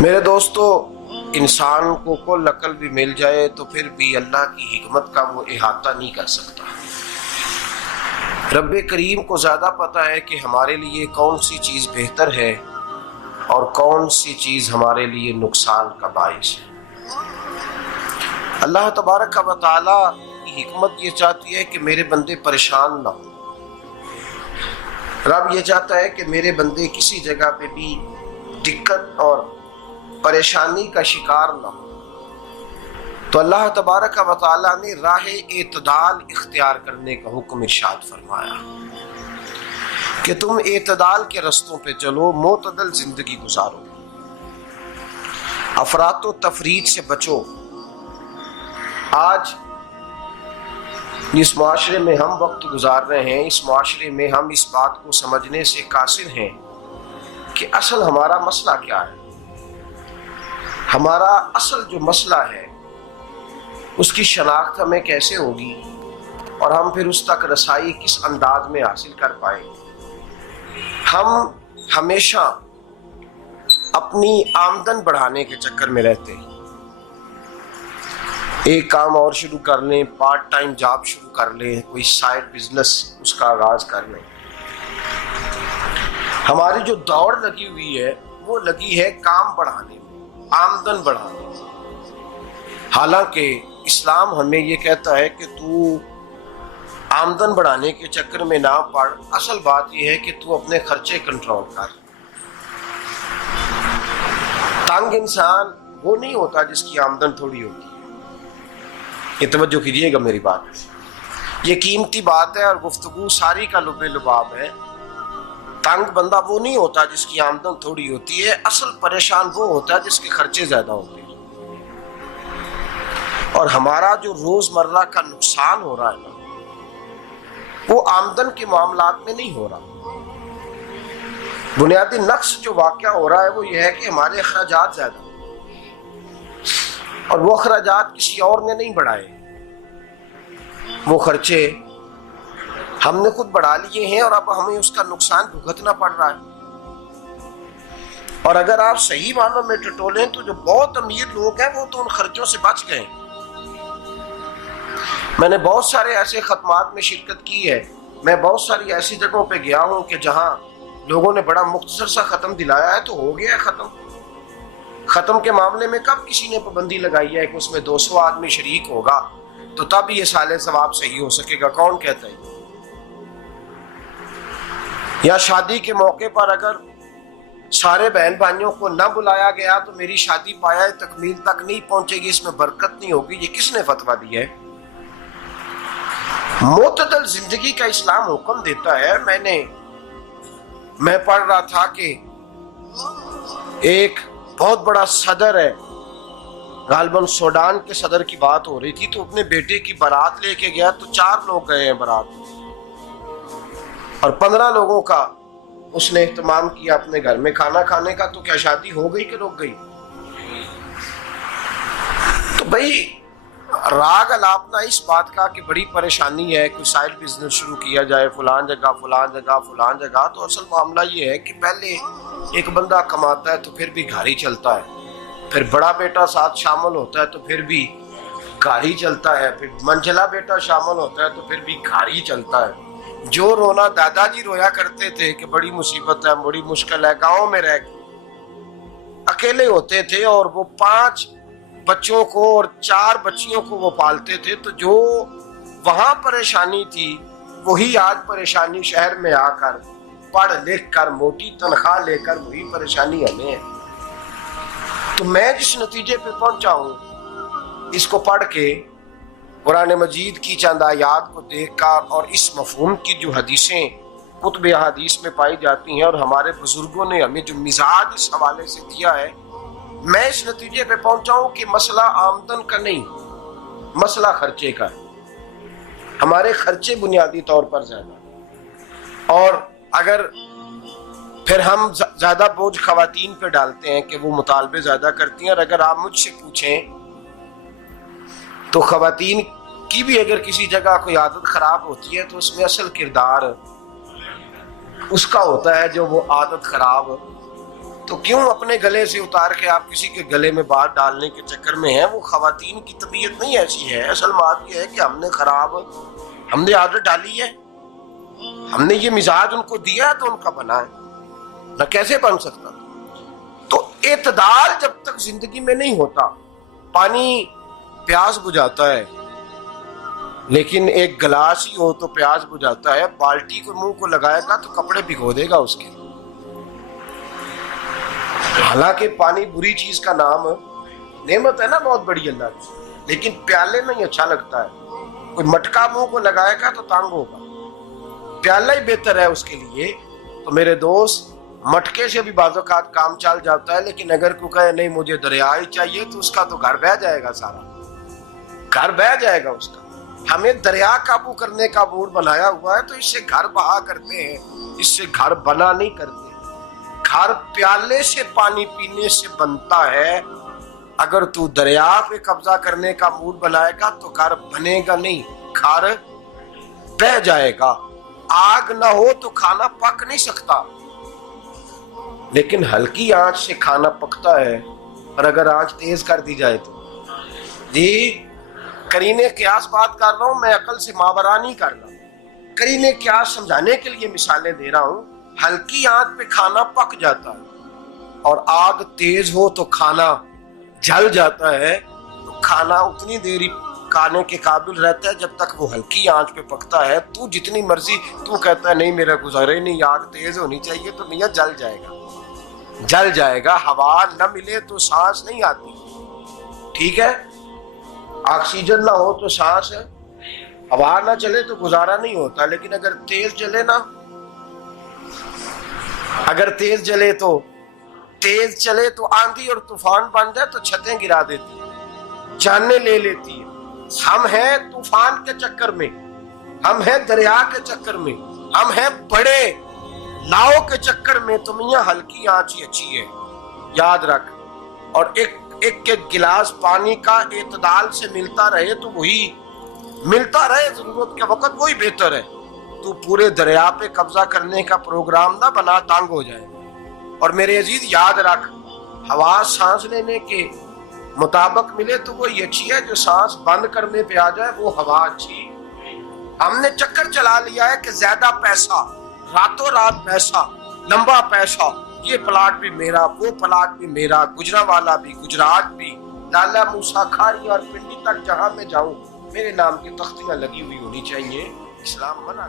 میرے دوستو، انسان کو کل عقل بھی مل جائے تو پھر بھی اللہ کی حکمت کا وہ احاطہ نہیں کر سکتا۔ رب کریم کو زیادہ پتہ ہے کہ ہمارے لیے کون سی چیز بہتر ہے اور کون سی چیز ہمارے لیے نقصان کا باعث ہے۔ اللہ تبارک و تعالی کی حکمت یہ چاہتی ہے کہ میرے بندے پریشان نہ ہوں۔ رب یہ چاہتا ہے کہ میرے بندے کسی جگہ پہ بھی دقت اور پریشانی کا شکار نہ ہو، تو اللہ تبارک و تعالی نے راہ اعتدال اختیار کرنے کا حکم ارشاد فرمایا کہ تم اعتدال کے رستوں پہ چلو، معتدل زندگی گزارو، افراط و تفریط سے بچو۔ آج جس معاشرے میں ہم وقت گزار رہے ہیں، اس معاشرے میں ہم اس بات کو سمجھنے سے قاصر ہیں کہ اصل ہمارا مسئلہ کیا ہے۔ ہمارا اصل جو مسئلہ ہے اس کی شناخت ہمیں کیسے ہوگی اور ہم پھر اس تک رسائی کس انداز میں حاصل کر پائیں۔ ہم ہمیشہ اپنی آمدن بڑھانے کے چکر میں رہتے ہیں، ایک کام اور شروع کر لیں، پارٹ ٹائم جاب شروع کر لیں، کوئی سائیڈ بزنس اس کا آغاز کر لیں۔ ہماری جو دوڑ لگی ہوئی ہے وہ لگی ہے کام بڑھانے میں، آمدن بڑھانے میں، حالانکہ اسلام ہمیں یہ کہتا ہے کہ تو آمدن بڑھانے کے چکر میں نہ پڑ، اصل بات یہ ہے کہ تو اپنے خرچے کنٹرول کر۔ تنگ انسان وہ نہیں ہوتا جس کی آمدن تھوڑی ہوتی ہے، یہ توجہ کیجیے گا میری بات، یہ قیمتی بات ہے اور گفتگو ساری کا لب لباب ہے۔ تنگ بندہ وہ نہیں ہوتا جس کی آمدن تھوڑی ہوتی ہے، اصل پریشان وہ ہوتا ہے جس کے خرچے زیادہ ہوتے ہیں۔ اور ہمارا جو روزمرہ کا نقصان ہو رہا ہے نا، وہ آمدن کے معاملات میں نہیں ہو رہا۔ بنیادی نقص جو واقعہ ہو رہا ہے وہ یہ ہے کہ ہمارے اخراجات زیادہ ہیں اور وہ اخراجات کسی اور نے نہیں بڑھائے، وہ خرچے ہم نے خود بڑھا لیے ہیں اور اب ہمیں اس کا نقصان بھگتنا پڑ رہا ہے۔ اور اگر آپ صحیح معنوں میں ٹٹولیں تو جو بہت امیر لوگ ہیں وہ تو ان خرچوں سے بچ گئے۔ میں نے بہت سارے ایسے ختمات میں شرکت کی ہے، میں بہت ساری ایسی جگہوں پہ گیا ہوں کہ جہاں لوگوں نے بڑا مختصر سا ختم دلایا ہے تو ہو گیا ہے ختم۔ ختم کے معاملے میں کب کسی نے پابندی لگائی ہے کہ اس میں 200 آدمی شریک ہوگا تو تب یہ سال ثواب صحیح ہو سکے گا؟ کون کہتا ہے؟ یا شادی کے موقع پر اگر سارے بہن بھائیوں کو نہ بلایا گیا تو میری شادی پایہ تکمیل تک نہیں پہنچے گی، اس میں برکت نہیں ہوگی، یہ کس نے فتویٰ دیا ہے؟ معتدل زندگی کا اسلام حکم دیتا ہے۔ میں پڑھ رہا تھا کہ ایک بہت بڑا صدر ہے، غالباً سوڈان کے صدر کی بات ہو رہی تھی، تو اپنے بیٹے کی بارات لے کے گیا تو 4 لوگ گئے ہیں بارات اور 15 لوگوں کا اس نے اہتمام کیا اپنے گھر میں کھانا کھانے کا، تو کیا شادی ہو گئی کہ رک گئی؟ تو بھائی راگ الاپنا اس بات کا کہ بڑی پریشانی ہے، کوئی سائیڈ بزنس شروع کیا جائے فلان جگہ فلان جگہ فلان جگہ، تو اصل معاملہ یہ ہے کہ پہلے ایک بندہ کماتا ہے تو پھر بھی گھر ہی چلتا ہے، پھر بڑا بیٹا ساتھ شامل ہوتا ہے تو پھر بھی گھر ہی چلتا ہے، پھر منجلا بیٹا شامل ہوتا ہے تو پھر بھی گھر ہی چلتا ہے۔ جو رونا دادا جی رویا کرتے تھے کہ بڑی مصیبت ہے، بڑی مشکل ہے، گاؤں میں رہ اکیلے ہوتے تھے اور وہ 5 بچوں کو اور 4 بچیوں کو وہ پالتے تھے، تو جو وہاں پریشانی تھی وہی آج پریشانی شہر میں آ کر پڑھ لکھ کر موٹی تنخواہ لے کر وہی پریشانی ہمیں ہے۔ تو میں جس نتیجے پہ پہنچا ہوں اس کو پڑھ کے، قرآن مجید کی چند آیات کو دیکھ کر اور اس مفہوم کی جو حدیثیں کتب احادیث میں پائی جاتی ہیں اور ہمارے بزرگوں نے ہمیں جو مزاج اس حوالے سے دیا ہے، میں اس نتیجے پہ پہنچا ہوں کہ مسئلہ آمدن کا نہیں، مسئلہ خرچے کا ہے۔ ہمارے خرچے بنیادی طور پر زیادہ، اور اگر پھر ہم زیادہ بوجھ خواتین پہ ڈالتے ہیں کہ وہ مطالبے زیادہ کرتی ہیں، اور اگر آپ مجھ سے پوچھیں تو خواتین کی بھی اگر کسی جگہ کوئی عادت خراب ہوتی ہے تو اس میں اصل کردار اس کا ہوتا ہے جو وہ عادت خراب تو کیوں اپنے گلے سے اتار کے آپ کسی کے گلے میں بات ڈالنے کے چکر میں ہیں؟ وہ خواتین کی طبیعت نہیں ایسی ہے. اصل بات یہ ہے کہ ہم نے عادت ڈالی ہے، ہم نے یہ مزاج ان کو دیا ہے تو ان کا بنا ہے، نہ کیسے بن سکتا. تو اعتدال جب تک زندگی میں نہیں ہوتا، پانی پیاس بجھاتا ہے لیکن ایک گلاس ہی ہو تو پیاس بجھاتا ہے، بالٹی کو منہ کو لگائے گا تو کپڑے بھگو دے گا اس کے. حالانکہ پانی بری چیز کا نام نعمت ہے نا بہت بڑی اللہ کی، لیکن پیالے میں ہی اچھا لگتا ہے. کوئی مٹکا منہ کو لگائے گا تو تانگ ہوگا، پیالہ ہی بہتر ہے اس کے لیے. تو میرے دوست، مٹکے سے بھی بعض اوقات کام چل جاتا ہے، لیکن اگر کوئی کہے نہیں مجھے دریا ہی چاہیے تو اس کا تو گھر بہہ جائے گا، سارا گھر بہہ جائے گا اس کا. ہمیں دریا قابو کرنے کا موڈ بنایا ہوا ہے تو اس سے گھر بہا کرتے ہیں، اس سے گھر بنا نہیں کرتے. گھر پیالے سے پانی پینے سے بنتا ہے. اگر تو دریا پہ قبضہ کرنے کا موڈ بنائے گا تو گھر بنے گا نہیں، گھر بہہ جائے گا. آگ نہ ہو تو کھانا پک نہیں سکتا، لیکن ہلکی آنچ سے کھانا پکتا ہے. اور اگر آنچ تیز کر دی جائے تو جی قرینے قیاس بات کر رہا ہوں، میں عقل سے ماورا نہیں کر رہا. قرینے قیاس سمجھانے کے لیے مثالیں دے رہا ہوں. ہلکی آنچ پہ کھانا پک جاتا ہے اور آگ تیز ہو تو کھانا جل جاتا ہے. تو کھانا اتنی دیر کھانے کے قابل رہتا ہے جب تک وہ ہلکی آنچ پہ پکتا ہے. تو جتنی مرضی تو کہتا ہے نہیں میرا گزارے نہیں، آگ تیز ہونی چاہیے، تو میاں جل جائے گا، جل جائے گا. ہوا نہ ملے تو سانس نہیں آتی، ٹھیک ہے؟ آکسیجن نہ ہو تو سانس ہے، ہوا نہ چلے تو گزارا نہیں ہوتا. لیکن اگر تیز چلے نا، اگر تیز چلے تو آندھی اور طوفان بن جائے تو چھتیں گرا دیتی ہے، جانیں لے لیتی ہے. ہم ہیں طوفان کے چکر میں، ہم ہیں دریا کے چکر میں، ہم ہیں بڑے لاؤ کے چکر میں. تو میاں ہلکی آنچ ہی اچھی ہے، یاد رکھ. اور ایک گلاس پانی کا اعتدال سے ملتا رہے تو وہی ملتا رہے، ضرورت کے وقت وہی بہتر ہے. تو پورے دریا پہ قبضہ کرنے کا پروگرام نہ بنا، تانگ ہو جائے. اور میرے عزیز یاد رکھ، ہوا سانس لینے کے مطابق ملے تو وہی اچھی ہے، جو سانس بند کرنے پہ آ جائے وہ ہوا اچھی ہے. ہم نے چکر چلا لیا ہے کہ زیادہ پیسہ، راتوں رات پیسہ، لمبا پیسہ، یہ پلاٹ بھی میرا، وہ پلاٹ بھی میرا، گجرانوالا بھی، گجرات بھی، لالا موسیٰ کھاری اور پنڈی تک جہاں میں جاؤں میرے نام کی تختیاں لگی ہوئی ہونی چاہیے. اسلام منع